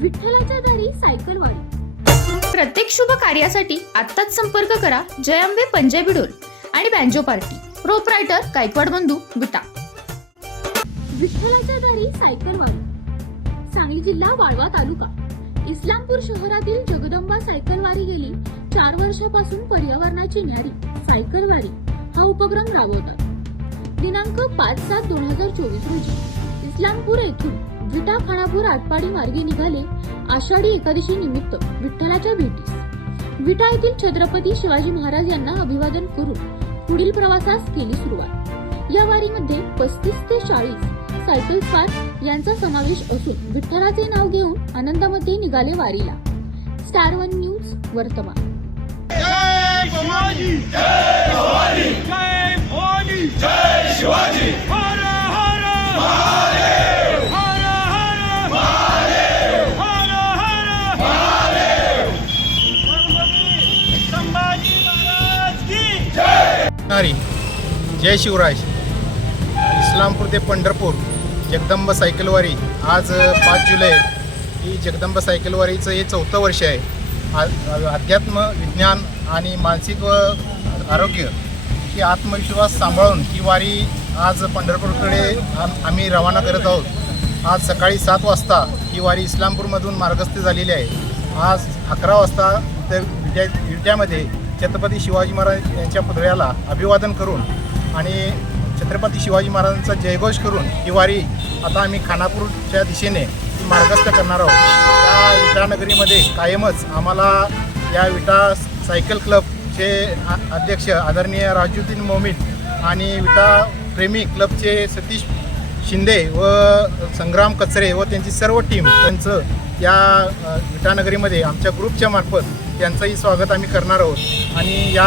विठ्ठलाच्या दारी सायकल वारी प्रत्येक शुभ कार्यासाठी आत्ताच संपर्क करा जयंबे पंजाबी डोल आणि बँजो पार्टी. रोप रायटर गायकवाड बंधू विटा विठ्ठलाच्या दारी सायकल वारी सांगली जिल्हा वाळवा तालुका. इस्लामपूर शहरातील जगदंबा सायकल वारी गेली चार वर्षापासून पर्यावरणाची न्यारी सायकल वारी. हा उपक्रम राबवतात दिनांक पाच सात दोन हजार चोवीस रोजी इस्लामपूर येथून विटा खानापूर आटपाडी मार्गे निघाले आषाढी एकादशी निमित्त विठ्ठलाच्या भेटीस. विटा येथील छत्रपती शिवाजी महाराज यांना अभिवादन करून पुढील प्रवासास केली सुरुवात. या वारीमध्ये पस्तीस ते चाळीस सायकल स्वार यांचा समावेश असून विठ्ठलाचे नाव घेऊन आनंदामध्ये निघाले वारीला. स्टार वन न्यूज वर्तमान. जय भवानी जय भवानी. जय भवानी. जय शिवाजी. जय नारी जय शिवराज. इस्लामपूर ते पंढरपूर जगदंब सायकलवारी. आज पाच जुलै ही जगदंब सायकलवारीचं हे चौथं वर्ष आहे. अध्यात्म विज्ञान आणि मानसिक व आरोग्य ही आत्मविश्वास सांभाळून ही वारी आज पंढरपूरकडे आम- आम्ही रवाना करत आहोत. आज सकाळी सात वाजता ही वारी इस्लामपूरमधून मार्गस्थ झालेली आहे. आज अकरा वाजता तर विद्या विद्यामध्ये छत्रपती शिवाजी महाराज यांच्या पुतळ्याला अभिवादन करून आणि छत्रपती शिवाजी महाराजांचा जयघोष करून ही वारी आता आम्ही खानापूरच्या दिशेने मार्गस्थ करणार आहोत. या विटानगरीमध्ये कायमच आम्हाला या विटा सायकल क्लबचे अध्यक्ष आदरणीय राजुद्दीन मोमीन आणि विटा प्रेमी क्लबचे सतीश शिंदे व संग्राम कचरे व त्यांची सर्व टीम त्यांचं या विटानगरीमध्ये आमच्या ग्रुपच्या मार्फत त्यांचंही स्वागत आम्ही करणार आहोत. आणि या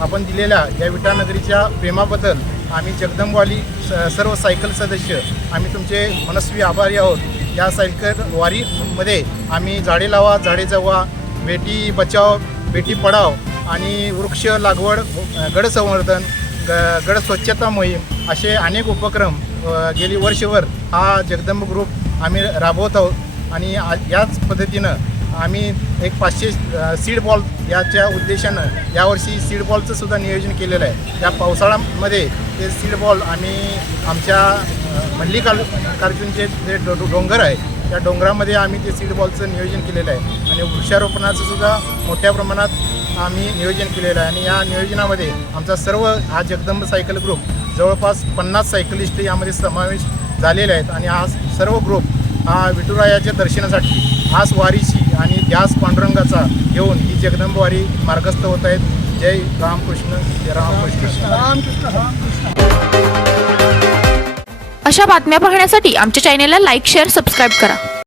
आपण दिलेल्या या विटानगरीच्या प्रेमाबद्दल आम्ही जगदंबवाली स- सर्व सायकल सदस्य आम्ही तुमचे मनस्वी आभारी आहोत. या सायकल वारीमध्ये आम्ही झाडे लावा झाडे जगवा बेटी बचाव बेटी पढाव आणि वृक्ष लागवड गड संवर्धन ग गड स्वच्छता मोहीम असे अनेक उपक्रम गेली वर्षभर हा जगदंब ग्रुप आम्ही राबवत आहोत. आणि याच पद्धतीनं आम्ही एक पाचशे सीड बॉल याच्या उद्देशानं यावर्षी सीड बॉलचं सुद्धा नियोजन केलेलं आहे. या पावसाळ्यामध्ये ते सीड बॉल आम्ही आमच्या अ, मल्लिकार्जुनचे जे डो डोंगर आहे त्या डोंगरामध्ये आम्ही ते सीड बॉलचं नियोजन केलेलं आहे. आणि वृक्षारोपणाचं सुद्धा मोठ्या प्रमाणात आम्ही नियोजन केलेलं आहे. आणि या नियोजनामध्ये आमचा सर्व हा जगदंब सायकल ग्रुप जवळपास पन्नास सायकलिस्ट यामध्ये समावेश झालेले आहेत. आणि हा सर्व ग्रुप विठुरायाच्या दर्शनासाठी हाच वारीशी आणि ध्यास पांडुरंगाचा घेऊन ही जगदंब वारी मार्गस्थ होत आहेत. जय रामकृष्ण जय रामकृष्ण. अशा बातम्या पाहण्यासाठी आमच्या चॅनेलला लाईक शेअर सबस्क्राईब करा.